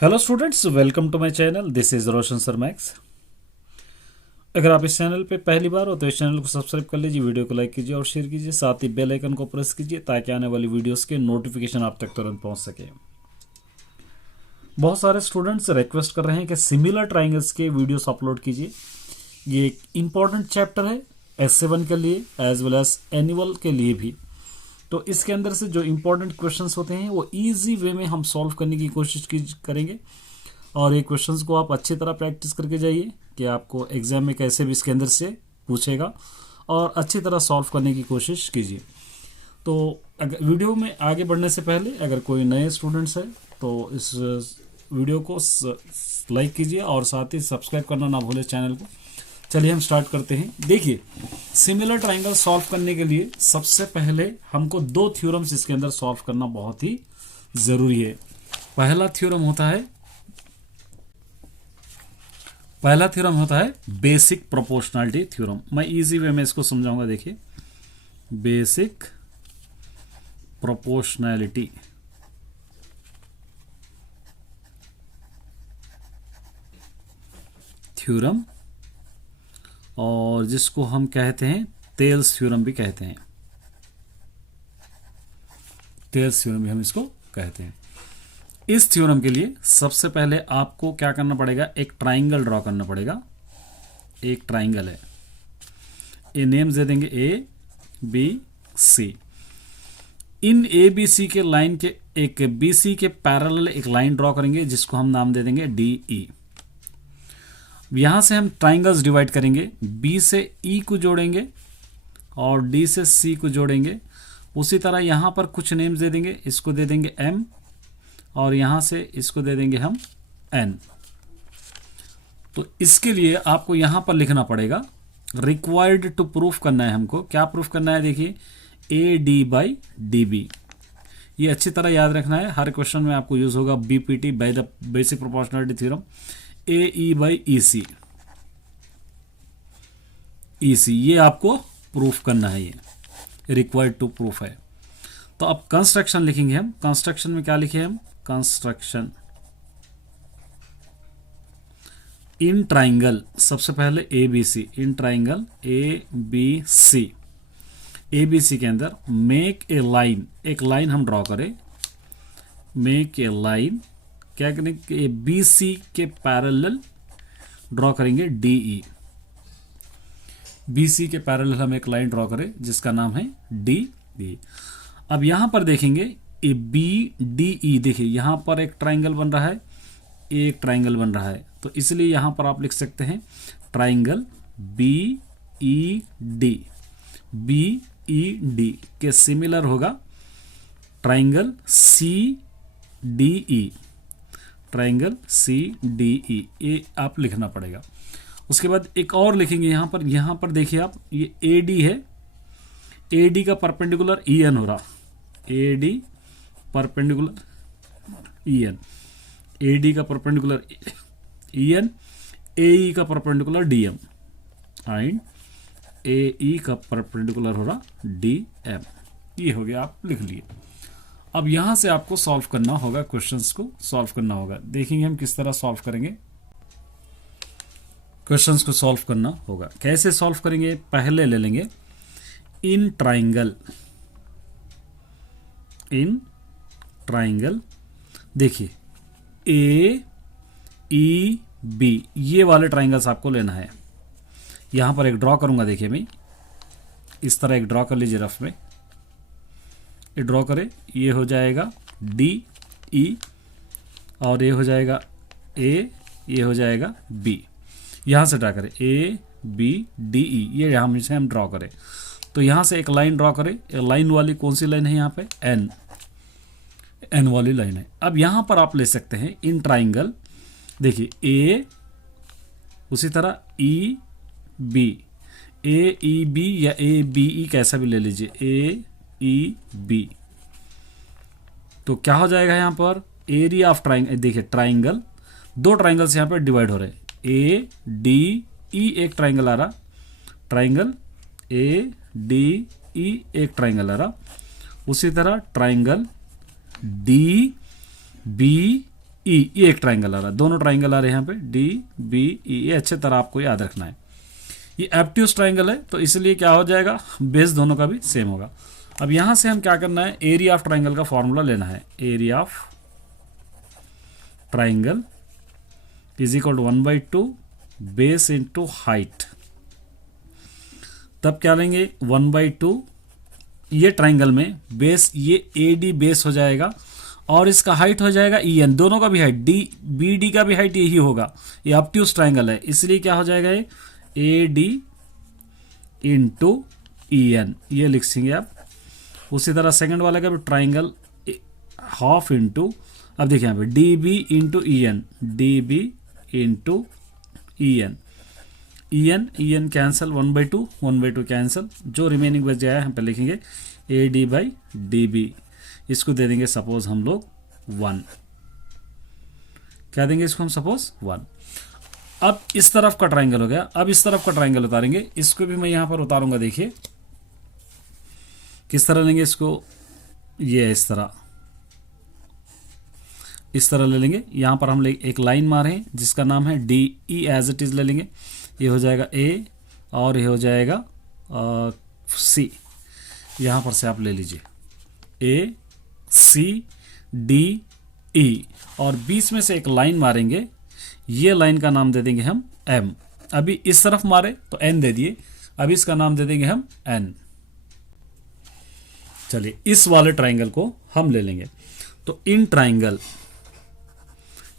Hello students, welcome to my channel. This is Roshan sir Max. अगर आप इस channel पे पहली बार हो तो इस चैनल को सब्सक्राइब कर लीजिए, वीडियो को लाइक कीजिए और शेयर कीजिए, साथ ही बेल आइकन को प्रेस कीजिए ताकि आने वाली वीडियोस के नोटिफिकेशन आप तक तुरंत पहुंच सके। बहुत सारे स्टूडेंट्स रिक्वेस्ट कर रहे हैं कि सिमिलर ट्राइंगल्स के वीडियोस अपलोड कीजिए। ये एक इम्पॉर्टेंट चैप्टर है S7 के लिए एज वेल एज एनुअल के लिए भी। तो इसके अंदर से जो इम्पोर्टेंट क्वेश्चंस होते हैं वो इजी वे में हम सॉल्व करने की कोशिश करेंगे। और ये क्वेश्चंस को आप अच्छी तरह प्रैक्टिस करके जाइए कि आपको एग्जाम में कैसे भी इसके अंदर से पूछेगा, और अच्छी तरह सॉल्व करने की कोशिश कीजिए। तो अगर वीडियो में आगे बढ़ने से पहले अगर कोई नए स्टूडेंट्स है तो इस वीडियो को लाइक कीजिए और साथ ही सब्सक्राइब करना ना भूलें चैनल को। चलिए हम स्टार्ट करते हैं। देखिए, सिमिलर ट्राइंगल सॉल्व करने के लिए सबसे पहले हमको दो थ्योरम्स इसके अंदर सॉल्व करना बहुत ही जरूरी है। पहला थ्योरम होता है बेसिक प्रोपोर्शनैलिटी थ्योरम। मैं इजी वे में इसको समझाऊंगा। देखिए, बेसिक प्रोपोर्शनैलिटी थ्योरम, और जिसको हम कहते हैं तेल्स थ्योरम भी कहते हैं। तेल्स थ्योरम भी हम इसको कहते हैं। इस थ्योरम के लिए सबसे पहले आपको क्या करना पड़ेगा, एक ट्राइंगल ड्रॉ करना पड़ेगा। एक ट्राइंगल है, ये नेम्स दे देंगे ए B C. In A B C के लाइन के एक बी सी के पैरेलल एक लाइन ड्रॉ करेंगे जिसको हम नाम दे देंगे डी ई। यहां से हम ट्राइंगल्स डिवाइड करेंगे, बी से ई को जोड़ेंगे और डी से सी को जोड़ेंगे। उसी तरह यहां पर कुछ नेम्स दे देंगे, इसको दे देंगे एम और यहां से इसको दे देंगे हम एन। तो इसके लिए आपको यहां पर लिखना पड़ेगा, रिक्वायर्ड टू प्रूफ करना है हमको। क्या प्रूफ करना है? देखिए, A D by D B. ये अच्छी तरह याद रखना है, हर क्वेश्चन में आपको यूज होगा BPT by the basic proportionality theorem. A E by E C, E C ये आपको प्रूफ करना है, ये रिक्वायर्ड टू प्रूफ है। तो अब कंस्ट्रक्शन लिखेंगे हम। कंस्ट्रक्शन में क्या लिखे हम? कंस्ट्रक्शन इन ट्राइंगल, सबसे पहले A B C, in triangle A B C. A B C के अंदर मेक ए लाइन, एक लाइन हम ड्रॉ करें। मेक ए लाइन, क्या करेंगे, बी सी के पैरेलल ड्रॉ करेंगे डी ई। बी सी के पैरेलल हम एक लाइन ड्रॉ करें जिसका नाम है डी ई। अब यहां पर देखेंगे ए बी डी ई, देखिए यहां पर एक ट्राइंगल बन रहा है, एक ट्राइंगल बन रहा है। तो इसलिए यहां पर आप लिख सकते हैं triangle B E D. B E D के सिमिलर होगा triangle C D E. Triangle C D E, ये आप लिखना पड़ेगा। उसके बाद एक और लिखेंगे यहां पर देखिए आप, ये ए डी है, ए डी का परपेंडिकुलर ई एन हो रहा, A D perpendicular E N, A D का perpendicular E N, A E का perpendicular D M and A E का परपेंडिकुलर हो रहा डी एम। ये हो गया, आप लिख लिए। अब यहां से आपको सॉल्व करना होगा, क्वेश्चंस को सॉल्व करना होगा। देखेंगे हम किस तरह सॉल्व करेंगे। क्वेश्चंस को सॉल्व करना होगा, कैसे सॉल्व करेंगे? पहले ले लेंगे इन ट्राइंगल, इन ट्राइंगल देखिए ए ई बी, ये वाले ट्राइंगल्स आपको लेना है। यहां पर एक ड्रॉ करूंगा, देखिए मैं इस तरह एक ड्रॉ कर लीजिए रफ में। ये ड्रॉ करें, ये हो जाएगा डी ई और ये हो जाएगा ए, ये हो जाएगा बी। यहां से ड्रॉ करें ए बी डी ई, ये यहां से हम ड्रॉ करें। तो यहां से एक लाइन ड्रॉ करें। लाइन वाली कौन सी लाइन है? यहां पे एन, एन वाली लाइन है। अब यहां पर आप ले सकते हैं इन ट्राइंगल, देखिए ए, उसी तरह ई बी, ए ई बी या ए बी ई कैसा भी ले लीजिए, ए ई बी। तो क्या हो जाएगा यहां पर? एरिया ऑफ ट्राइंगल, देखिए ट्राइंगल, दो ट्राइंगल्स यहां पर डिवाइड हो रहे हैं, ए डी ई एक ट्राइंगल आ रहा, ट्राइंगल ए डी ई एक ट्राइंगल आ रहा। उसी तरह ट्राइंगल डी बी ई, ये एक ट्राइंगल आ रहा है, दोनों ट्राइंगल आ रहे हैं यहाँ पे DBE, ये अच्छे तरह आपको याद रखना है। ये एब्ट्यूज ट्राइंगल है तो इसलिए क्या हो जाएगा, बेस दोनों का भी सेम होगा। अब यहां से हम क्या करना है, एरिया ऑफ ट्राइंगल का फॉर्मूला लेना है। Area of triangle is equal to 1/2 base into height. तब क्या लेंगे, 1/2, ये ट्राइंगल में बेस, ये AD बेस हो जाएगा और इसका हाइट हो जाएगा EN, दोनों का भी हाइट, BD का भी हाइट यही होगा। ये ऑब्ट्यूज ट्राइंगल है इसलिए क्या हो जाएगा, ये AD इंटू EN, ये लिख देंगे आप। उसी तरह सेकंड वाले का भी ट्राइंगल हाफ इंटू, अब देखिए यहाँ पे DB into EN, DB into EN, EN cancel, 1/2 cancel, जो रिमेनिंग बच जाए हम पे लिखेंगे AD/DB। इसको दे देंगे सपोज हम लोग 1, क्या देंगे इसको हम सपोज 1। अब इस तरफ का ट्राइंगल हो गया, अब इस तरफ का ट्राइंगल उतारेंगे, इसको भी मैं यहां पर उतारूंगा। देखिए किस तरह लेंगे इसको, ये इस तरह ले लेंगे। यहां पर हम एक लाइन मारे हैं जिसका नाम है DE, एज इट इज ले लेंगे। ये हो जाएगा A और ये हो जाएगा C। यहां पर से आप ले लीजिए ACDE और बीच में से एक लाइन मारेंगे, ये लाइन का नाम दे देंगे हम M। अभी इस तरफ मारे तो N दे दिए, अभी इसका नाम दे देंगे हम N। चलिए इस वाले ट्राइंगल को हम ले लेंगे। तो इन ट्राइंगल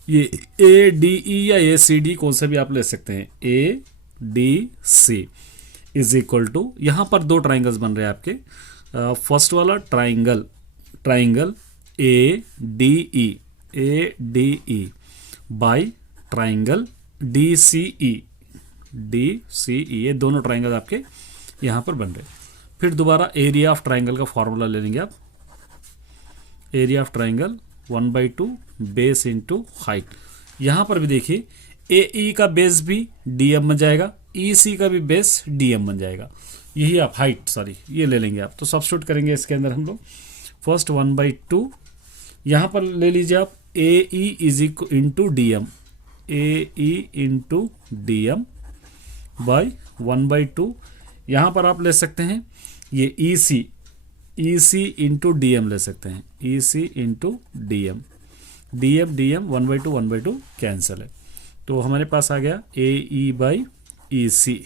ये ADE या ACD कौन से भी आप ले सकते हैं, ADC इज इक्वल टू, यहां पर दो ट्राइंगल्स बन रहे हैं आपके। फर्स्ट वाला triangle ADE by triangle DCE, ये दोनों ट्राइंगल आपके यहां पर बन रहे हैं। फिर दोबारा एरिया ऑफ ट्राइंगल का फॉर्मूला ले लेंगे आप। Area of triangle 1/2 base into height. यहां पर भी देखिए AE का बेस भी DM बन जाएगा, EC का भी बेस DM बन जाएगा। यही आप हाइट, सॉरी, ये ले लेंगे आप। तो सब्स्टिट्यूट करेंगे इसके अंदर हम लोग। फर्स्ट 1/2 यहां पर ले लीजिए आप, AE is equal into DM, AE into DM by 1/2। यहां पर आप ले सकते हैं ये EC इंटू DM ले सकते हैं, EC into DM, DM 1/2 cancel है। तो हमारे पास आ गया AE/EC।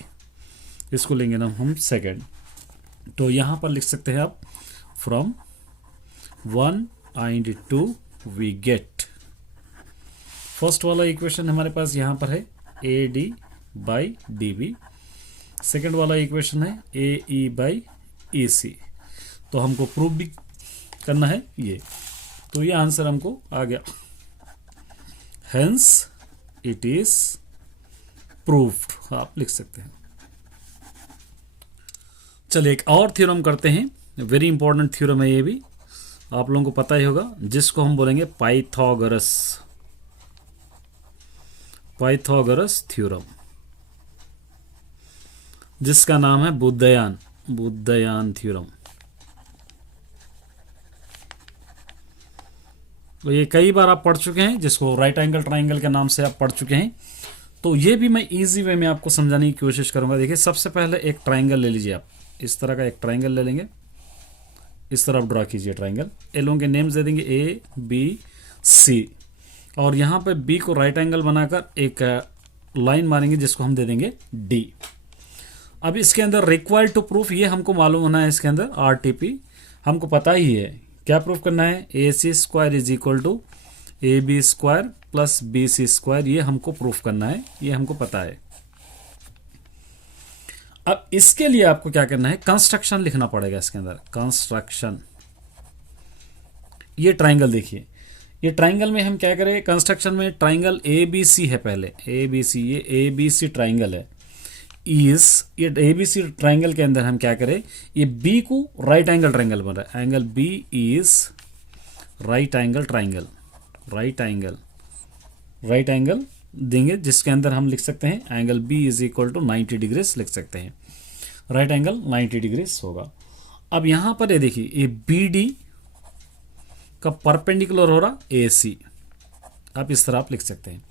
इसको लेंगे ना हम सेकेंड। तो यहां पर लिख सकते हैं आप from 1 and 2 we get, first वाला इक्वेशन हमारे पास यहां पर है AD/DB, सेकेंड वाला इक्वेशन है AE/EC। तो हमको प्रूव भी करना है ये, तो ये आंसर हमको आ गया, हेंस इट इज प्रूव्ड, आप लिख सकते हैं। चलिए एक और थ्योरम करते हैं, वेरी इंपॉर्टेंट थ्योरम है ये भी, आप लोगों को पता ही होगा, जिसको हम बोलेंगे पाइथागोरस थ्योरम, जिसका नाम है बुद्धयान थ्योरम। तो ये कई बार आप पढ़ चुके हैं, जिसको राइट एंगल ट्राइंगल के नाम से आप पढ़ चुके हैं। तो ये भी मैं इजी वे में आपको समझाने की कोशिश करूंगा। देखिए सबसे पहले एक ट्राइंगल ले लीजिए आप, इस तरह का एक ट्राइंगल ले लेंगे, इस तरफ ड्रॉ कीजिए ट्राइंगल। ए लोगों के नेम्स दे देंगे ABC, और यहाँ पे B को राइट एंगल बनाकर एक लाइन मारेंगे जिसको हम दे देंगे D। अब इसके अंदर रिक्वायर्ड टू प्रूफ, ये हमको मालूम होना है, इसके अंदर RTP हमको पता ही है। क्या प्रूफ करना है, AC² is equal to AB² plus BC², ये हमको प्रूफ करना है, ये हमको पता है। अब इसके लिए आपको क्या करना है, कंस्ट्रक्शन लिखना पड़ेगा इसके अंदर, कंस्ट्रक्शन। ये ट्राइंगल देखिए, ये ट्राइंगल में हम क्या करें, कंस्ट्रक्शन में ट्राइंगल ABC है, पहले ABC, ये ABC ट्राइंगल है। ये ABC ट्राइंगल के अंदर हम क्या करें, ये B को राइट एंगल ट्राइंगल बन रहा है, angle B is right angle देंगे, जिसके अंदर हम लिख सकते हैं angle B is equal to 90 degrees लिख सकते हैं, राइट एंगल 90 डिग्रीज होगा। अब यहां पर ये देखिए, ये BD का परपेंडिकुलर हो रहा AC, आप इस तरह आप लिख सकते हैं,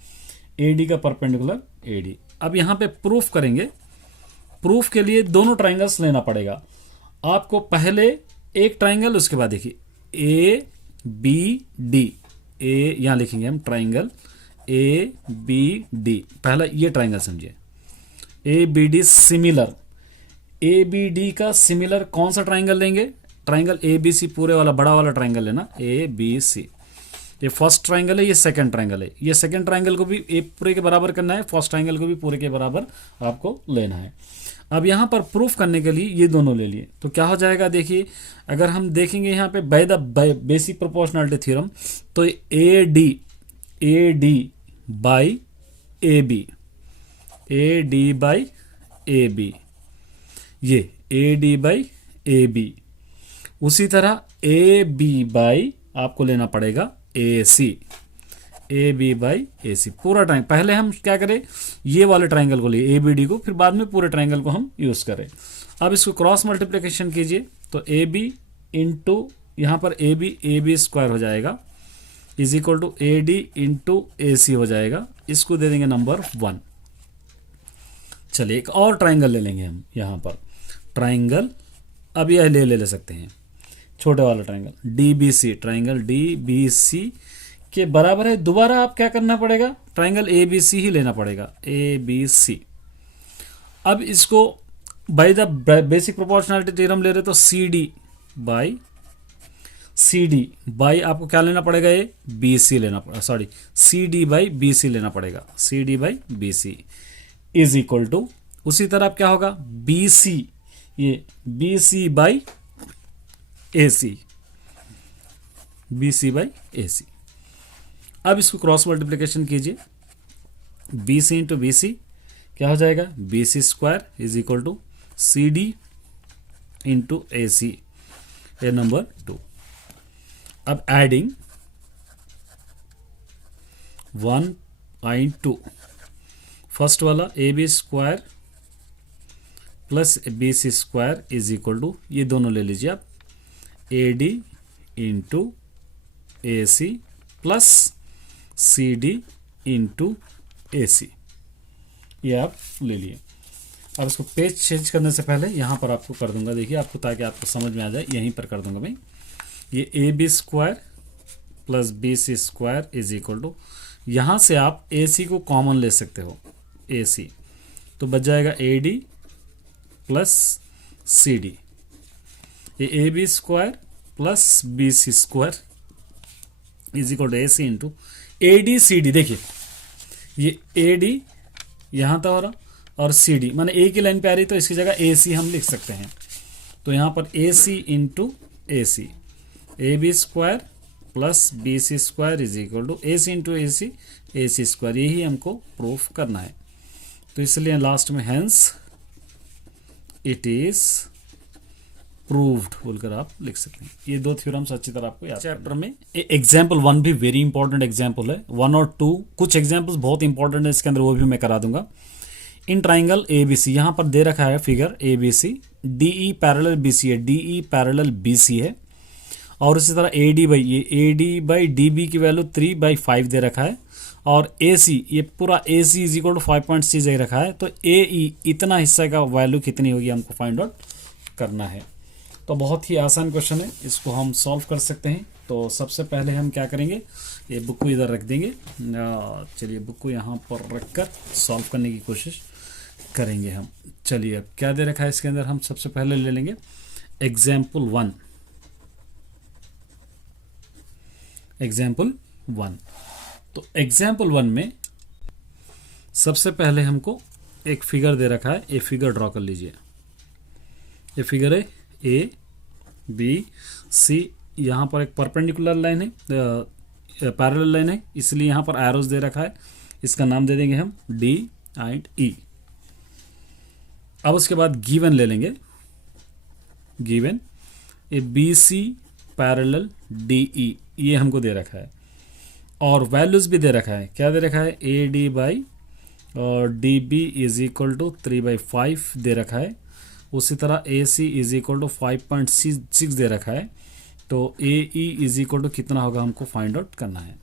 AD का परपेंडिकुलर AD। अब यहाँ पे प्रूफ करेंगे। प्रूफ के लिए दोनों ट्राइंगल्स लेना पड़ेगा आपको। पहले एक ट्राइंगल, उसके बाद देखिए ABD, ए यहाँ लिखेंगे हम ट्राइंगल ABD। पहला ये ट्राइंगल समझिए, ABD सिमिलर। ABD का सिमिलर कौन सा ट्राइंगल लेंगे? ट्राइंगल ABC पूरे वाला बड़ा वाला ट्राइंगल लेना, ABC। ये फर्स्ट ट्राइंगल है, ये सेकंड ट्राइंगल है। ये सेकंड ट्राइंगल को भी पूरे के बराबर करना है, फर्स्ट ट्राइंगल को भी पूरे के बराबर आपको लेना है। अब यहाँ पर प्रूफ करने के लिए ये दोनों ले लिए तो क्या हो जाएगा, देखिए अगर हम देखेंगे यहाँ पे bye the basic proportionality theorem, तो AD बाई AB, ये AD बाई AB। उसी तरह AB बाई आपको लेना पड़ेगा AB बाई AC। पूरा ट्राइंगल पहले हम क्या करें, ये वाले ट्राइंगल को लिए ABD को, फिर बाद में पूरे ट्राइंगल को हम यूज करें। अब इसको क्रॉस मल्टीप्लिकेशन कीजिए तो AB इंटू यहाँ पर AB स्क्वायर हो जाएगा is equal to AD into AC हो जाएगा। इसको दे देंगे नंबर 1। चलिए एक और ट्राइंगल ले लेंगे हम यहाँ पर। ट्राइंगल अब यह ले सकते हैं, छोटे वाला ट्राइंगल DBC। ट्राइंगल DBC के बराबर है। दोबारा आप क्या करना पड़ेगा, ट्राइंगल ABC ही लेना पड़ेगा, ABC। अब इसको bye the basic proportionality theorem ले रहे तो CD बाई आपको क्या लेना पड़ेगा, ये BC लेना पड़ेगा, सॉरी CD बाई BC लेना पड़ेगा, CD by BC is equal to, उसी तरह अब क्या होगा BC, ये BC by AC, BC by AC। अब इसको क्रॉस मल्टीप्लिकेशन कीजिए, BC इंटू BC क्या हो जाएगा, BC square is equal to CD into AC, ये नंबर 2। अब एडिंग 1.2, फर्स्ट वाला AB square plus BC square is equal to, ये दोनों ले लीजिए आप, AD into AC plus CD into AC, ये आप ले लिए। अब इसको पेज चेंज करने से पहले यहाँ पर आपको कर दूंगा, देखिए आपको, ताकि आपको समझ में आ जाए, यहीं पर कर दूंगा मैं। ये AB square plus BC square is equal to, यहाँ से आप AC को कॉमन ले सकते हो, AC तो बच जाएगा AD प्लस CD। ये AB square plus BC square is equal to AC into AD CD। देखिए ये AD यहाँ था हो रहा और CD माने एक ही लाइन पे आ रही, तो इसकी जगह AC हम लिख सकते हैं। तो यहाँ पर AC into AC, AB square plus BC square is equal to AC into AC, AC square, यही हमको प्रूफ करना है। तो इसलिए लास्ट में हेंस इट इज प्रूव्ड बोलकर आप लिख सकते हैं। ये दो थ्योरम्स अच्छी तरह आपको याद। चैप्टर में एग्जाम्पल 1 भी वेरी इंपॉर्टेंट एग्जाम्पल है, 1 और 2 कुछ एग्जाम्पल्स बहुत इंपॉर्टेंट है इसके अंदर, वो भी मैं करा दूंगा। इन ट्राइंगल ABC, यहाँ पर दे रखा है figure ABC, DE parallel BC है, DE पैरेलल BC है, और इसी तरह AD बाई, ये AD बाई DB की वैल्यू 3/5 दे रखा है, और AC ये पूरा AC इज इक्वल टू 5.6 दे रखा है। तो AE इतना हिस्सा का वैल्यू कितनी होगी हमको फाइंड आउट करना है। तो बहुत ही आसान क्वेश्चन है, इसको हम सॉल्व कर सकते हैं। तो सबसे पहले हम क्या करेंगे, ये बुक को इधर रख देंगे। चलिए बुक को यहाँ पर रख कर सॉल्व करने की कोशिश करेंगे हम। चलिए अब क्या दे रखा है इसके अंदर, हम सबसे पहले ले लेंगे एग्जाम्पल 1। एग्जाम्पल 1, तो एग्जाम्पल 1 में सबसे पहले हमको एक फिगर दे रखा है, ये फिगर ड्रॉ कर लीजिए। ये फिगर है ABC, यहाँ पर एक परपेंडिकुलर लाइन है, पैरेलल लाइन है, इसलिए यहाँ पर एरोज दे रखा है, इसका नाम दे देंगे हम D एंड E। अब उसके बाद गिवन ले लेंगे, गिवन ए BC पैरेलल DE, ये हमको दे रखा है, और वैल्यूज भी दे रखा है। क्या दे रखा है, AD बाई और DB इज इक्वल टू 3/5 दे रखा है। उसी तरह AC इज इक्वल टू 5.6 दे रखा है। तो AE इज इक्वल टू कितना होगा हमको फाइंड आउट करना है।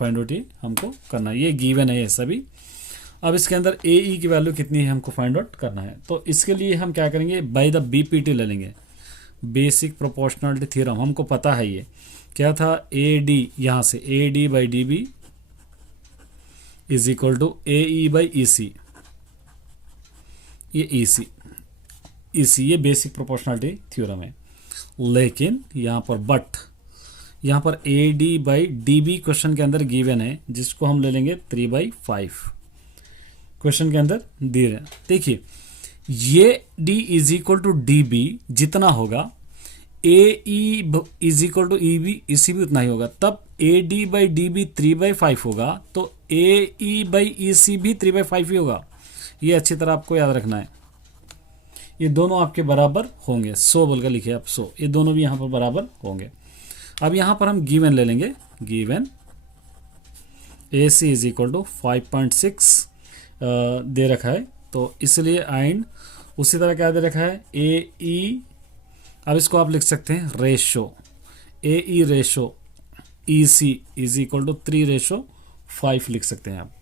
फाइंड आउट ये हमको करना है, ये गिवन है ये सभी। अब इसके अंदर ए ई की वैल्यू कितनी है हमको फाइंड आउट करना है। तो इसके लिए हम क्या करेंगे, बाय द बीपीटी ले लेंगे, बेसिक प्रोपोर्शनलिटी थ्योरम। हमको पता है ये क्या था, ए डी, यहाँ से A D by D B is equal to A E by E C, ये ई सी ये बेसिक प्रोपोर्शनलिटी थ्योरम है। लेकिन यहाँ पर यहाँ पर A D by D B question के अंदर गिवन है, जिसको हम ले लेंगे 3/5 क्वेश्चन के अंदर दे रहे हैं। देखिए ये d is equal to D B जितना होगा, A E is equal to E B इसी भी उतना ही होगा, तब A D by D B 3/5 होगा, तो ए ई बाई ई सी भी 3/5 ही होगा। ये अच्छी तरह आपको याद रखना है, ये दोनों आपके बराबर होंगे, 100 बोल कर लिखिए आप 100, ये दोनों भी यहाँ पर बराबर होंगे। अब यहाँ पर हम गिवन ले लेंगे, given A C is equal to 5.6 दे रखा है, तो इसलिए एंड उसी तरह क्या दे रखा है, ए ई, अब इसको आप लिख सकते हैं ratio, A E ratio E C is equal to 3/5 लिख सकते हैं आप।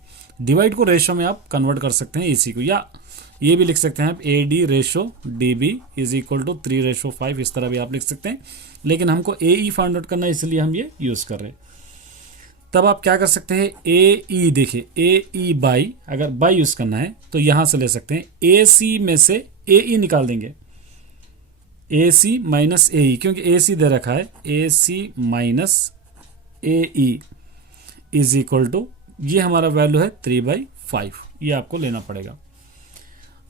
डिवाइड को रेशो में आप कन्वर्ट कर सकते हैं ई सी को, या ये भी लिख सकते हैं आप A D ratio D B is equal to 3/5, इस तरह भी आप लिख सकते हैं। लेकिन हमको ए ई फाइंड आउट करना है, इसलिए हम ये यूज़ कर रहे हैं। तब आप क्या कर सकते हैं, ए ई, देखिए ए ई बाई, अगर बाई यूज़ करना है तो यहाँ से ले सकते हैं, ए सी में से ए ई निकाल देंगे, ए सी माइनस ए ई, क्योंकि ए सी दे रखा है, A C minus A E is equal to, ये हमारा वैल्यू है 3/5, ये आपको लेना पड़ेगा।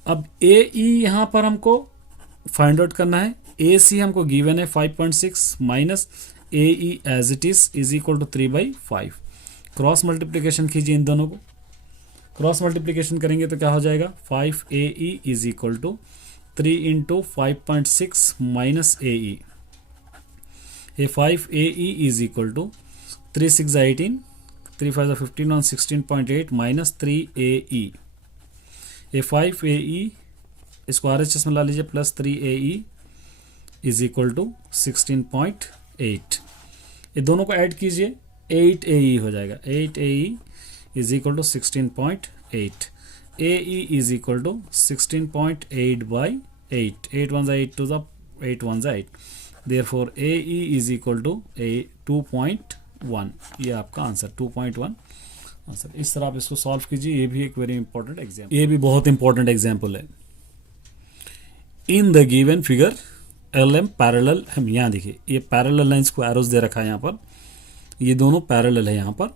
अब ए ई यहाँ पर हमको फाइंड आउट करना है, ए सी हमको गिवन है 5.6 minus A E as it is equal to 3/5। Cross multiplication कीजिए इन दोनों को, क्रॉस मल्टीप्लिकेशन करेंगे तो क्या हो जाएगा, 5 A E is equal to 3 into 5.6 minus A E, ये 5 A E is equal to 3 6 18, 3 5 15 on 16.8 minus 3 A E, ये 5 ए ई, इसको आर एच एस में ला लीजिए, plus 3 A E is equal to 16.8, ये दोनों को ऐड कीजिए, 8 ए ई हो जाएगा, 8 A E is equal to 16.8, A E is equal to 16.8/8, 8 1 8 to the 8 1 8, therefore A E is equal to 2.1, ये आपका आंसर 2.1 आंसर। इस तरह आप इसको सॉल्व कीजिए, ये भी एक वेरी इंपॉर्टेंट एग्जाम्पल, ये भी बहुत इंपॉर्टेंट एग्जाम्पल है। In the given figure L M parallel, हम यहाँ देखिए ये पैरेलल लाइंस को एरोस दे रखा है, यहाँ पर ये दोनों पैरेलल है, यहाँ पर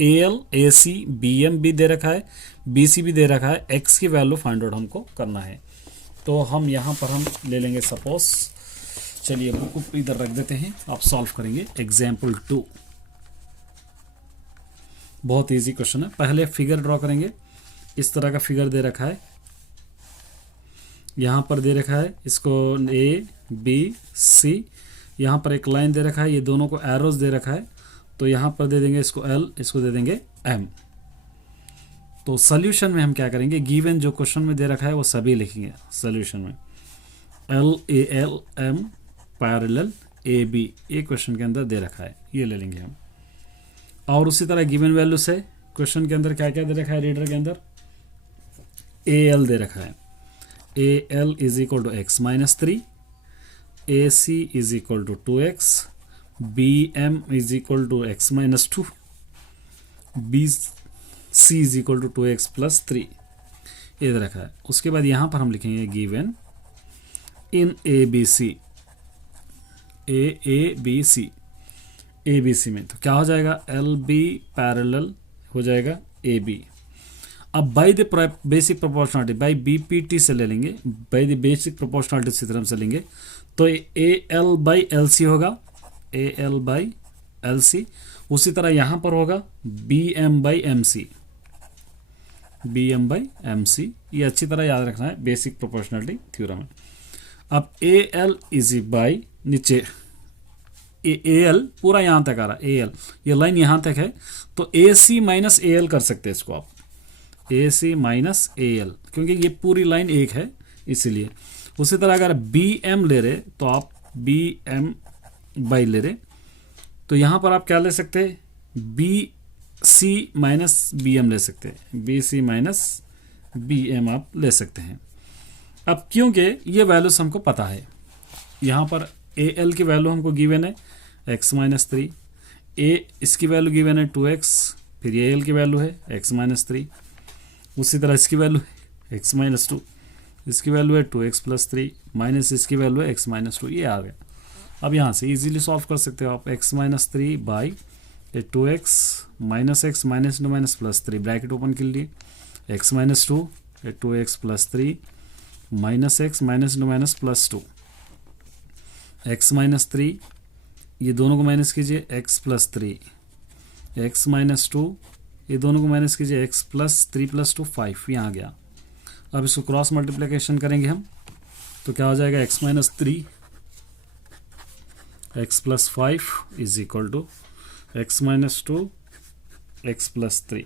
A L A C B M भी दे रखा है, बी सी भी दे रखा है, एक्स की वैल्यू फाइंड आउट हमको करना है। तो हम यहाँ पर हम ले लेंगे सपोज, चलिए बुक इधर रख देते हैं, आप सॉल्व करेंगे एग्जाम्पल 2। बहुत इजी क्वेश्चन है। पहले फिगर ड्रॉ करेंगे, इस तरह का फिगर दे रखा है, यहाँ पर दे रखा है इसको ए बी सी, यहाँ पर एक लाइन दे रखा है, ये दोनों को एरोस दे रखा है, तो यहाँ पर दे देंगे इसको एल, इसको दे देंगे एम। तो सॉल्यूशन में हम क्या करेंगे, गिवन जो क्वेश्चन में दे रखा है वो सभी लिखेंगे सॉल्यूशन में, L A L M parallel A B, ये क्वेश्चन के अंदर दे रखा है, ये ले लेंगे हम। और उसी तरह गिवन वैल्यू से क्वेश्चन के अंदर क्या क्या दे रखा है, रीडर के अंदर ए एल दे रखा है, A L is equal to x minus 3, A C is equal to 2x, B M is equal to x minus 2, B C is equal to 2x plus 3, ये दे रखा है। उसके बाद यहाँ पर हम लिखेंगे given in A B C, A B C, A B C में तो क्या हो जाएगा, एल बी पैरेलल हो जाएगा ए बी। अब by the basic proportionality, by BPT से ले लेंगे, by the basic proportionality system से लेंगे, तो A L by L C होगा, A L by L C. उसी तरह यहाँ पर होगा B M by M C, B M by M C, ये अच्छी तरह याद रखना है बेसिक प्रोपोर्शनलिटी थ्योरम में। अब ए एल इज बाई नीचे ए एल पूरा यहाँ तक आ रहा है, ए एल ये लाइन यहाँ तक है, तो ए सी माइनस ए एल कर सकते हैं इसको आप, ए सी माइनस ए एल, क्योंकि ये पूरी लाइन एक है इसीलिए। उसी तरह अगर बी एम ले रहे तो आप बी एम बाई ले रहे, तो यहाँ पर आप क्या ले सकते हैं, B C minus B M ले सकते हैं, B C minus B M आप ले सकते हैं। अब क्योंकि ये वैल्यूज हमको पता है, यहाँ पर ए एल की वैल्यू हमको गिवन है एक्स माइनस थ्री, ए इसकी वैल्यू गिवन है 2x, फिर ए एल की वैल्यू है एक्स माइनस थ्री, उसी तरह इसकी वैल्यू है एक्स माइनस टू, इसकी वैल्यू है 2x प्लस थ्री, माइनस इसकी वैल्यू है एक्स माइनस टू, ये आ गया। अब यहाँ से इजीली सॉल्व कर सकते हो आप, x minus three by 2x minus x minus to minus plus three, bracket open के लिए x minus to 2x plus three minus x minus to minus plus two, x minus three, ये दोनों को minus कीजिए x plus three, x minus to, ये दोनों को minus कीजिए x plus three plus two 5, यहाँ आ गया। अब इसको क्रॉस मल्टीप्लिकेशन करेंगे हम तो क्या हो जाएगा, x minus three x plus 5 is equal to x minus two x plus three,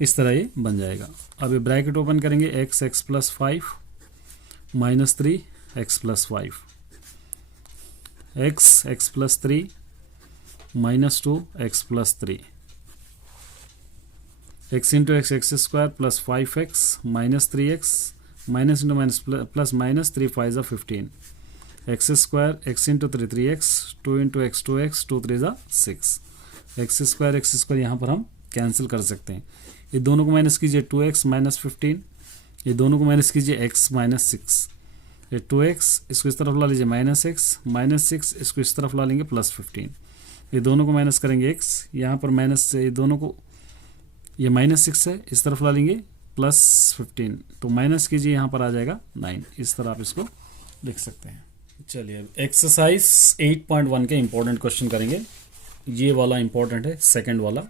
इस तरह ये बन जाएगा। अब ये ब्रैकेट ओपन करेंगे, x x plus 5 minus three x plus 5, x x plus three minus two x plus three, x into x x square plus 5x minus 3x minus into minus plus minus 3 5 ज़ा 15, x square x into 3 3x 2 into x 2x 2 3 ज़ा 6, x square यहाँ पर हम cancel कर सकते हैं। ये दोनों को माइनस कीजिए 2x माइनस 15, ये दोनों को माइनस कीजिए x माइनस 6, ये 2x इसको इस तरफ ला लीजिए माइनस एक्स माइनस 6, इसको इस तरफ ला लेंगे प्लस 15, ये दोनों को माइनस करेंगे x, यहाँ पर माइनस से ये दोनों को, ये माइनस 6 है, इस तरफ ला लेंगे प्लस 15, तो माइनस कीजिए यहाँ पर आ जाएगा 9, इस तरह आप इसको लिख सकते हैं। चलिए अब एक्सरसाइज 8.1 के इंपॉर्टेंट क्वेश्चन करेंगे। ये वाला इंपॉर्टेंट है, सेकंड वाला।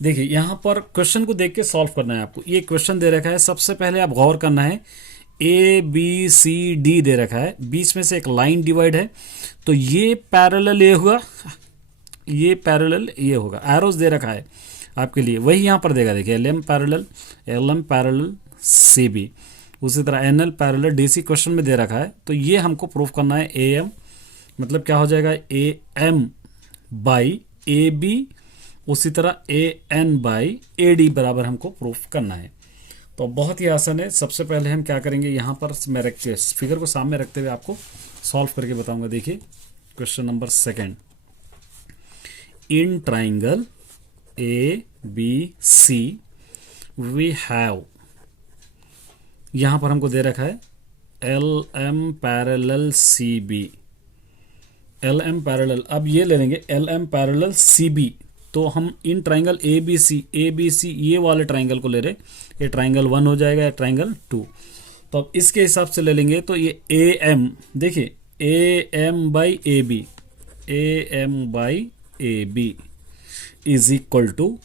देखिए यहाँ पर क्वेश्चन को देख के सॉल्व करना है आपको। ये क्वेश्चन दे रखा है, सबसे पहले आप गौर करना है, ए बी सी डी दे रखा है, बीच में से एक लाइन डिवाइड है, तो ये पैरेलल ये हुआ, ये पैरेलल ये होगा, एरोस दे रखा है आपके लिए, वही यहाँ पर देगा। देखिए L M parallel C B, उसी तरह N L parallel D C question में दे रखा है, तो ये हमको प्रूफ करना है ए एम, मतलब क्या हो जाएगा A M by A B, उसी तरह A N by A D बराबर हमको प्रूफ करना है। तो बहुत ही आसान है। सबसे पहले हम क्या करेंगे, यहाँ पर मैं रख के फिगर को सामने रखते हुए आपको सॉल्व करके बताऊंगा। देखिए question number second, in triangle A B C we have, यहाँ पर हमको दे रखा है L M parallel C B, L M parallel, अब ये ले लेंगे L M parallel C B, तो हम इन ट्राइंगल ए बी सी ये वाले ट्राइंगल को ले रहे, ये ट्राइंगल 1 हो जाएगा, या ट्राइंगल 2, तो अब इसके हिसाब से ले लेंगे, तो ये ए एम, देखिए A M by A B, A M by A B is equal to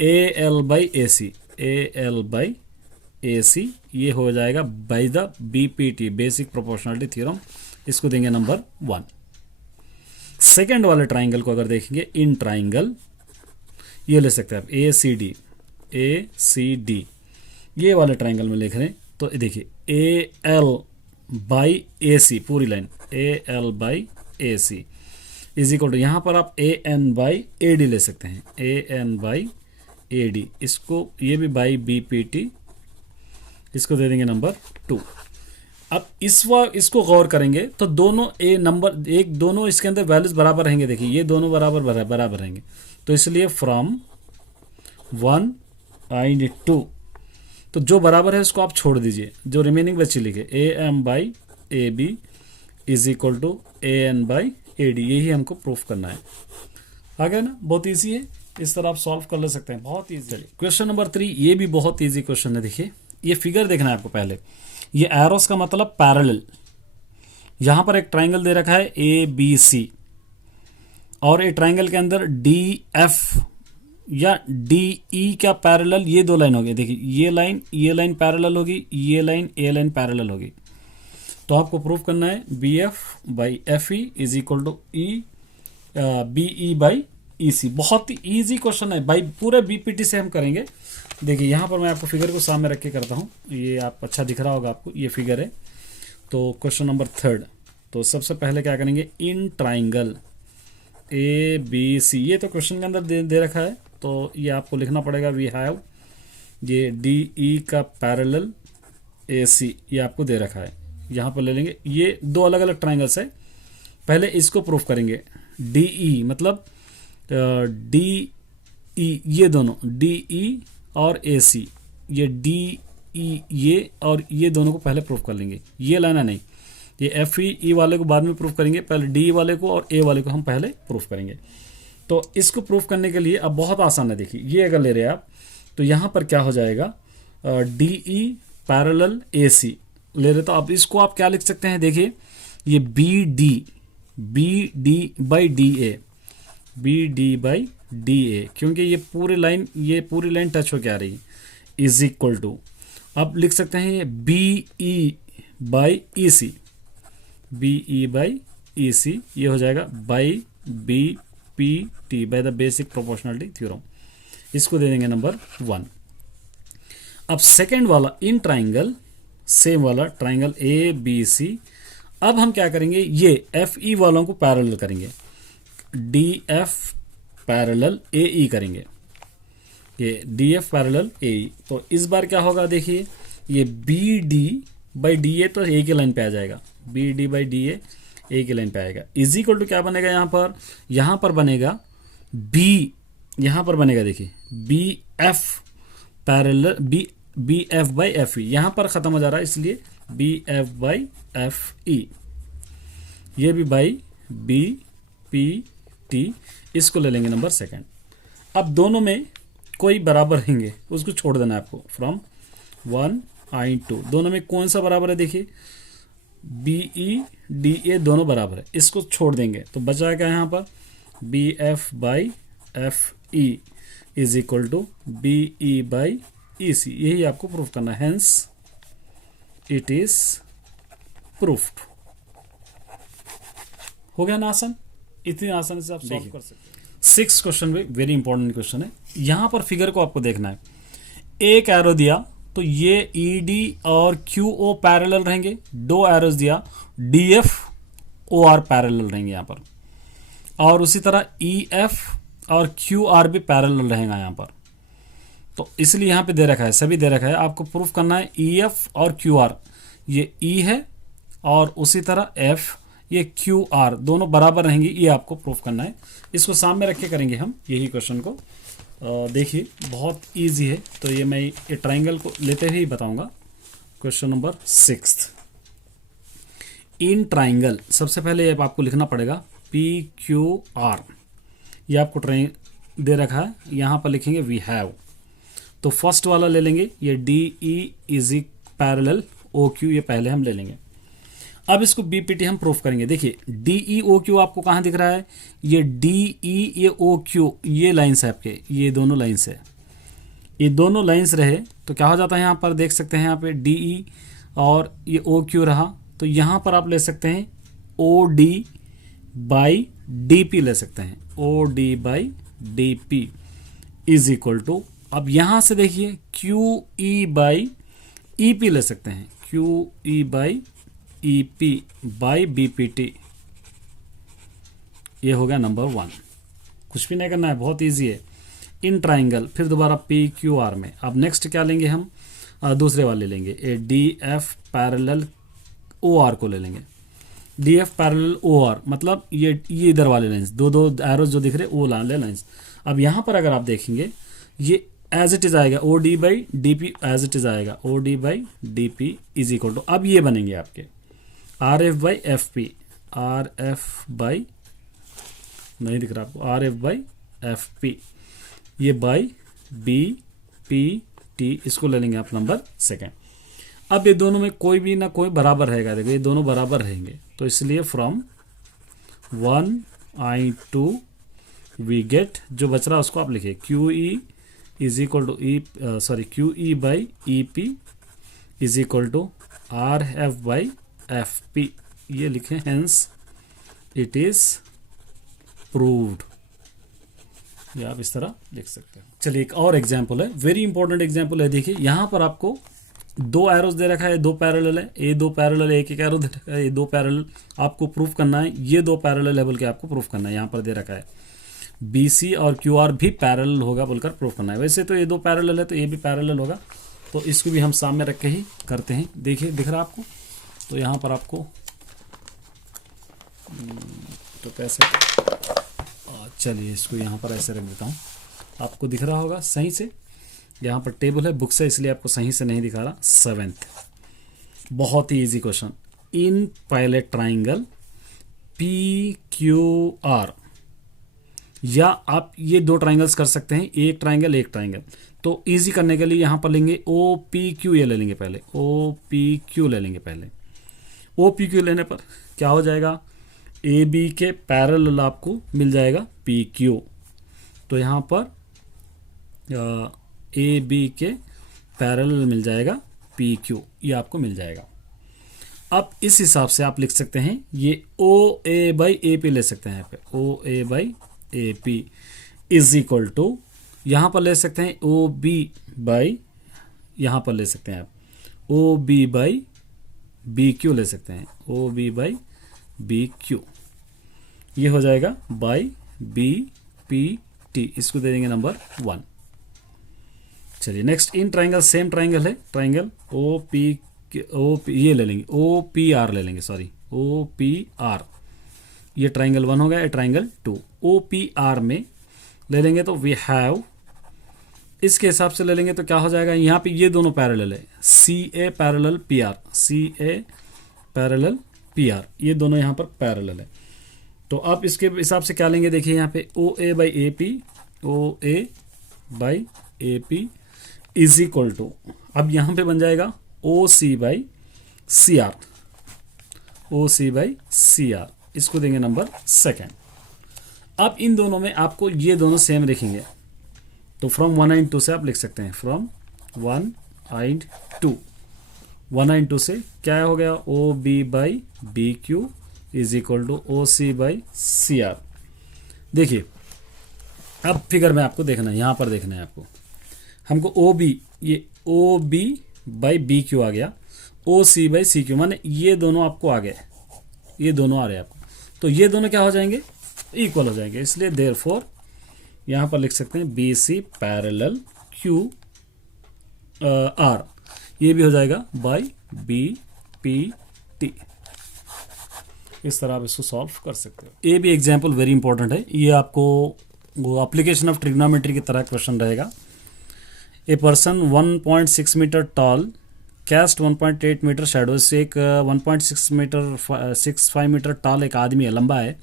A L by A C, A L by A C, ये हो जाएगा by the BPT, basic proportionality theorem, इसको देंगे number 1। Second वाले triangle को अगर देखेंगे, in triangle ये ले सकते हैं आप ए सी डी, ये वाले ट्राइंगल में लिख रहे हैं, तो देखिए ए एल बाई ए सी, पूरी line A L by A C is equal to, यहाँ पर आप A N by A D ले सकते हैं, A N by A D, इसको ये भी बाई बी पी टी, इसको दे देंगे नंबर 2। अब इसको गौर करेंगे तो दोनों ए नंबर एक, दोनों इसके अंदर वैल्यूज बराबर रहेंगे। देखिए ये दोनों बराबर रहेंगे, तो इसलिए फ्रॉम 1 एंड 2, तो जो बराबर है उसको आप छोड़ दीजिए, जो रिमेनिंग बची लिखे A M by A B is equal to A N by A D, यही हमको प्रूफ करना है। आ गया ना, बहुत ईजी है, इस तरह आप सॉल्व कर ले सकते हैं, बहुत ईजी। चलिए क्वेश्चन नंबर 3, ये भी बहुत ईजी क्वेश्चन है। देखिए ये फिगर देखना है आपको पहले, ये एरोस का मतलब पैरेलल, यहां पर एक ट्राइंगल दे रखा है ए बी सी, और ए ट्राइंगल के अंदर डी एफ या डी ई का पैरेलल, ये दो लाइन होगी। देखिए ये लाइन पैरेलल होगी, ये लाइन ए लाइन पैरेलल होगी, तो आपको प्रूफ करना है B F by F E is equal to E B E by E C. बहुत ही ईजी क्वेश्चन है भाई, पूरे बीपीटी से हम करेंगे। देखिए यहाँ पर मैं आपको फिगर को सामने रख के करता हूँ, ये आप अच्छा दिख रहा होगा आपको, ये फिगर है। तो क्वेश्चन नंबर 3, तो सबसे पहले क्या करेंगे, इन ट्राइंगल ए बी सी, ये तो क्वेश्चन के अंदर दे रखा है, तो ये आपको लिखना पड़ेगा वी हैव, ये डी ई का पैरेलल ए सी, ये आपको दे रखा है, यहाँ पर ले लेंगे। ये दो अलग अलग ट्राइंगल्स है, पहले इसको प्रूफ करेंगे। डी ई मतलब डी ई, ये दोनों डी ई और ए सी, ये डी ई ये और ये दोनों को पहले प्रूफ कर लेंगे। ये लाना नहीं, ये एफ ई वाले को बाद में प्रूफ करेंगे, पहले डी वाले को और ए वाले को हम पहले प्रूफ करेंगे। तो इसको प्रूफ करने के लिए अब बहुत आसान है, देखिए ये अगर ले रहे हैं आप तो यहाँ पर क्या हो जाएगा, डी ई पैरेलल ए सी ले रहे, तो अब इसको आप क्या लिख सकते हैं, देखिए ये B D by D A, B D by D A, क्योंकि ये पूरी लाइन टच होकर आ रही है, इज इक्वल टू, अब लिख सकते हैं ये B E by E C, B E by E C, ये हो जाएगा by B P T by the basic proportionality theorem. इसको दे देंगे नंबर 1। अब सेकेंड वाला इन ट्राइंगल, सेम वाला ट्राइंगल ए बी सी, अब हम क्या करेंगे, ये एफ ई वालों को पैरेलल करेंगे, D F parallel A E करेंगे, ये D F parallel A E. तो इस बार क्या होगा, देखिए ये B D by D A तो ए की लाइन पे आ जाएगा, B D by D A की लाइन पे आएगा, इज इक्वल टू क्या बनेगा, यहाँ पर बनेगा बी, यहाँ पर बनेगा देखिए B F parallel B F by F E, यहाँ पर ख़त्म हो जा रहा है इसलिए B F by F E, ये भी बाई बी पी टी, इसको ले लेंगे नंबर 2। अब दोनों में कोई बराबर रहेंगे, उसको छोड़ देना है आपको, फ्रॉम 1 आई 2, दोनों में कौन सा बराबर है, देखिए बी ई डी ए दोनों बराबर है, इसको छोड़ देंगे तो बचा क्या यहाँ पर, B F by F E is equal to B E by E C, यही आपको प्रूफ करना है, हेंस इट इज प्रूफ्ड। हो गया ना आसान, इतनी आसानी से आप सॉल्व कर सकते हैं। 6 क्वेश्चन भी वेरी इंपॉर्टेंट क्वेश्चन है, यहां पर फिगर को आपको देखना है, एक एरो दिया तो ये ई डी और क्यू ओ पैरेलल रहेंगे, 2 एरोज दिया D F O R parallel रहेंगे यहाँ पर, और उसी तरह ई एफ और क्यू आर भी पैरेलल रहेगा यहाँ पर। तो इसलिए यहाँ पे दे रखा है, सभी दे रखा है, आपको प्रूफ करना है ई एफ और क्यू आर, ये ई है और उसी तरह एफ, ये क्यू आर दोनों बराबर रहेंगी, ये आपको प्रूफ करना है। इसको सामने रख के करेंगे हम यही क्वेश्चन को, देखिए बहुत इजी है। तो ये मैं ये ट्राइंगल को लेते हुए ही बताऊंगा। क्वेश्चन नंबर 6, इन ट्राइंगल सबसे पहले आपको लिखना पड़ेगा पी क्यू आर, ये आपको ट्राइंगल दे रखा है, यहाँ पर लिखेंगे वी हैव। तो फर्स्ट वाला ले लेंगे, ये D E is parallel O Q, ये पहले हम ले लेंगे। अब इसको बीपीटी हम प्रूफ करेंगे। देखिए डी ई ओ क्यू आपको कहाँ दिख रहा है, ये डी ई ये ओ क्यू, ये लाइन्स है आपके, ये दोनों लाइन्स है, ये दोनों लाइन्स रहे तो क्या हो जाता है, यहाँ पर देख सकते हैं, यहाँ पे डी ई और ये ओ क्यू रहा, तो यहाँ पर आप ले सकते हैं O D by D P ले सकते हैं, O D by D P is equal to, अब यहाँ से देखिए Q E by E P ले सकते हैं, Q E by E P by B P T, ये हो गया नंबर 1। कुछ भी नहीं करना है, बहुत इजी है। इन ट्राइंगल फिर दोबारा पी क्यू आर में, अब नेक्स्ट क्या लेंगे हम, दूसरे वाले लेंगे, A D F parallel O R को ले लेंगे। D F parallel O R मतलब ये इधर वाले लाइन्स, दो एरोज जो दिख रहे वो लाइन्स। अब यहाँ पर अगर आप देखेंगे ये एज इट इज आएगा, O D by D P as it is आएगा, O D by D P is equal to, अब ये बनेंगे आपके R F by F P, R F by, नहीं दिख रहा आपको, R F by F P, ये बाई बी पी टी, इसको ले लेंगे आप नंबर 2। अब ये दोनों में कोई भी ना कोई बराबर रहेगा, देखो ये दोनों बराबर रहेंगे, तो इसलिए फ्रॉम 1 आई 2 वी गेट, जो बच रहा उसको आप लिखिए Q E is equal to Q E by E P is equal to R F by F P, ये लिखें, हेंस इट इज प्रूव्ड, ये आप इस तरह लिख सकते हैं। चलिए एक और एग्जाम्पल है, वेरी इंपॉर्टेंट एग्जाम्पल है। देखिए यहाँ पर आपको दो एरोज दे रखा है, दो पैरेलल है, ये दो पैरेलल, एक एक एरो दे रखा है, ये दो पैरेलल आपको प्रूफ करना है, ये दो पैरेलल लेवल के आपको प्रूफ करना है। यहाँ पर दे रखा है BC और QR भी पैरेलल होगा बोलकर प्रूफ करना है। वैसे तो ये दो पैरेलल है तो ये भी पैरेलल होगा, तो इसको भी हम सामने रख के ही करते हैं। देखिए दिख रहा आपको, तो यहाँ पर आपको तो कैसे, चलिए इसको यहाँ पर ऐसे रख देता हूँ, आपको दिख रहा होगा सही से। यहाँ पर टेबल है, बुक से, इसलिए आपको सही से नहीं दिखा रहा। 7th बहुत ही इजी क्वेश्चन, इन पहले ट्राइंगल PQR, या आप ये दो ट्राइंगल्स कर सकते हैं, एक ट्राइंगल एक ट्राइंगल। तो इजी करने के लिए यहाँ पर लेंगे OPQ, ये ले लेंगे पहले, OPQ ले लेंगे पहले। OPQ लेने पर क्या हो जाएगा, AB के पैरेलल आपको मिल जाएगा PQ। तो यहाँ पर AB के पैरेलल मिल जाएगा PQ, ये आपको मिल जाएगा। अब इस हिसाब से आप लिख सकते हैं, ये OA/AP ले सकते हैं, यहाँ पे OA/AP इज इक्वल टू, यहाँ पर ले सकते हैं OB/, यहाँ पर ले सकते हैं आप OB/BQ ले सकते हैं, OB/BQ, ये हो जाएगा बाई BPT, इसको दे देंगे नंबर 1। चलिए नेक्स्ट, इन ट्राइंगल, सेम ट्राइंगल है, ट्राइंगल OP ये ले लेंगे, OPR ले लेंगे, सॉरी OPR, ये ट्राइंगल 1 हो गया, ये ट्राइंगल 2। OPR में ले लेंगे तो वी हैव, इसके हिसाब से ले लेंगे तो क्या हो जाएगा, यहाँ पे ये दोनों पैरेलल है, CA parallel PR, CA parallel PR, ये दोनों यहाँ पर पैरेलल है। तो आप इसके हिसाब से क्या लेंगे, देखिए यहाँ पे OA/AP, OA/AP is equal to, अब यहाँ पे बन जाएगा OC/CR, OC/CR, इसको देंगे नंबर 2। अब इन दोनों में आपको ये दोनों सेम लिखेंगे, तो फ्रॉम 1 and 2 से आप लिख सकते हैं, फ्रॉम 1 and 2, 1 and 2 से क्या हो गया, OB/BQ is equal to OC/CR। देखिए अब फिगर में आपको देखना है, यहाँ पर देखना है आपको, हमको OB, ये OB/BQ आ गया, OC/CQ, माने ये दोनों आपको आ गए, ये दोनों आ रहे हैं आपको, तो ये दोनों क्या हो जाएंगे, इक्वल हो जाएंगे, इसलिए देयरफॉर यहाँ पर लिख सकते हैं BC पैरेलल QR, ये भी हो जाएगा बाई BPT। इस तरह आप इसको सॉल्व कर सकते हो। ये भी एग्जाम्पल वेरी इंपॉर्टेंट है, ये आपको वो एप्लीकेशन ऑफ ट्रिग्नोमेट्री की तरह क्वेश्चन रहेगा। A person 1.6 meter tall cast 1.8 meter shadow, से एक 1.6 मीटर 65 मीटर टॉल एक आदमी है, लंबा है,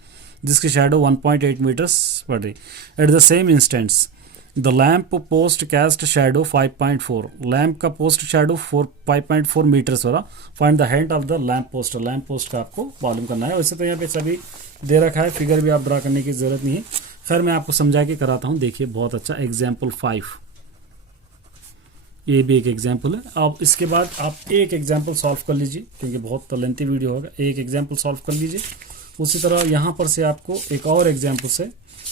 जिसकी शेडो 1.8 मीटर्स पड़ रही। At the same instants the lamp post cast shadow 5.4, lamp का पोस्ट शेडो 5.4 मीटर्स हो रहा। Find the height of the lamp post, lamp post का आपको मालूम करना है। वैसे तो यहाँ पे सभी दे रखा है, फिगर भी आप ड्रा करने की जरूरत नहीं है, खैर मैं आपको समझा के कराता हूँ। देखिए बहुत अच्छा एग्जाम्पल 5, ये भी एक एग्जाम्पल है। अब इसके बाद आप एक एग्जाम्पल सॉल्व कर लीजिए, क्योंकि बहुत लेंथी वीडियो होगा, एक एग्जाम्पल सॉल्व कर लीजिए। उसी तरह यहाँ पर से आपको एक और एग्जाम्पल से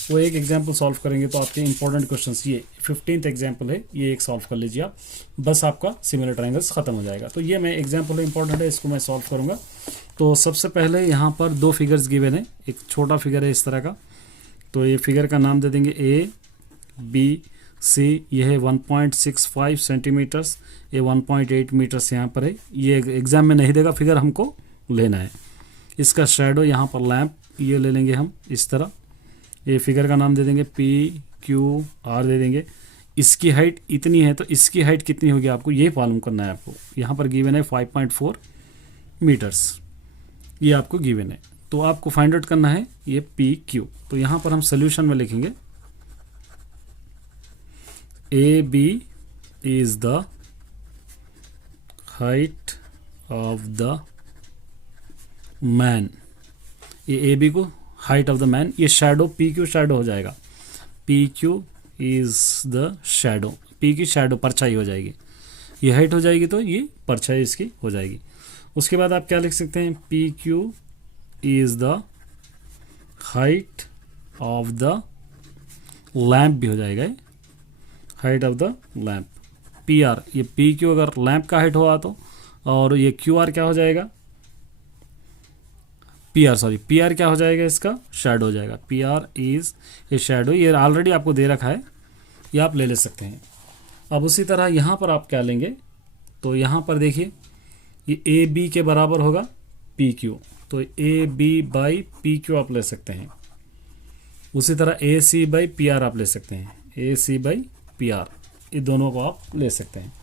वो एक एग्जाम्पल सॉल्व करेंगे तो आपके इंपॉर्टेंट क्वेश्चंस, ये 15th एग्जाम्पल है, ये एक सॉल्व कर लीजिए आप, बस आपका सिमिलर ट्रायंगल्स खत्म हो जाएगा। तो ये मैं एग्जाम्पल इंपॉर्टेंट है, इसको मैं सॉल्व करूँगा। तो सबसे पहले यहाँ पर दो फिगर्स गिवन है, एक छोटा फिगर है इस तरह का, तो ये फिगर का नाम दे देंगे ABC, ये है 1.65 सेंटीमीटर्स, ये 1.8 मीटर्स यहाँ पर है। ये एग्जाम में नहीं देगा फिगर, हमको लेना है। इसका शेडो यहाँ पर लैंप, ये ले लेंगे हम इस तरह। ये फिगर का नाम दे देंगे PQR दे देंगे। इसकी हाइट इतनी है तो इसकी हाइट कितनी होगी आपको ये मालूम करना है। आपको यहाँ पर गिवन है 5.4 मीटर्स, ये आपको गिवन है, तो आपको फाइंड आउट करना है ये PQ। तो यहाँ पर हम सोल्यूशन में लिखेंगे AB is the height of the man, ये AB को हाइट ऑफ द मैन, ये शैडो PQ शैडो हो जाएगा, PQ is the shadow, P की शैडो परछाई हो जाएगी, ये हाइट हो जाएगी तो ये परछाई इसकी हो जाएगी। उसके बाद आप क्या लिख सकते हैं, PQ is the height of the lamp भी हो जाएगा, height of the lamp, P R, ये पी क्यू अगर लैंप का हाइट हुआ तो, और ये क्यू आर क्या हो जाएगा, P R, sorry P R क्या हो जाएगा, इसका शैडो हो जाएगा। P R is a shadow, ये ऑलरेडी आपको दे रखा है, ये आप ले सकते हैं। अब उसी तरह यहाँ पर आप क्या लेंगे, तो यहाँ पर देखिए ये ए बी के बराबर होगा पी क्यू, तो A B by P Q आप ले सकते हैं। उसी तरह A C by P R आप ले सकते हैं, A C by P R, ये दोनों को आप ले सकते हैं।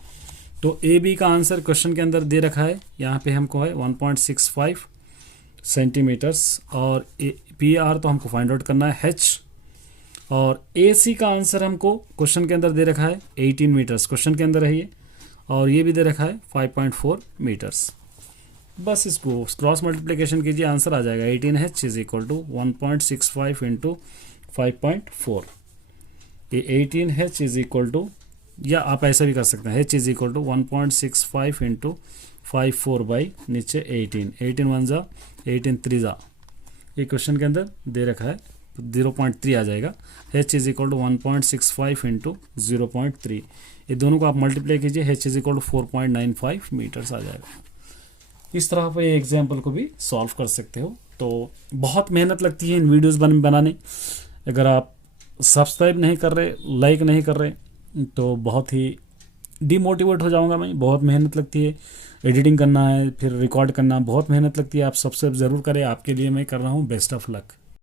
तो ए बी का आंसर क्वेश्चन के अंदर दे रखा है, यहाँ पे हमको है 1.65 सेंटीमीटर्स, और पी आर तो हमको फाइंड आउट करना है h, और ए सी का आंसर हमको क्वेश्चन के अंदर दे रखा है 18 मीटर्स, क्वेश्चन के अंदर है ये, और ये भी दे रखा है 5.4 मीटर्स। बस इसको क्रॉस मल्टीप्लिकेशन कीजिए, आंसर आ जाएगा 18h is equal to 1.65 into 5.4। ये 18h इज इक्वल टू, या आप ऐसा भी कर सकते हैं, h is equal to 1.65 into 54 by नीचे 18 वन जा 18 3 जा, ये क्वेश्चन के अंदर दे रखा है 0.3 आ जाएगा। h is equal to 1.65 into 0.3, ये दोनों को आप मल्टीप्लाई कीजिए, h is equal to 4.95 metres आ जाएगा। इस तरह पर ये एग्जाम्पल को भी सॉल्व कर सकते हो। तो बहुत मेहनत लगती है इन वीडियोस बनाने, अगर आप सब्सक्राइब नहीं कर रहे, लाइक नहीं कर रहे, तो बहुत ही डिमोटिवेट हो जाऊंगा मैं। बहुत मेहनत लगती है, एडिटिंग करना है, फिर रिकॉर्ड करना, बहुत मेहनत लगती है। आप सब्सक्राइब ज़रूर करें, आपके लिए मैं कर रहा हूँ। Best of luck.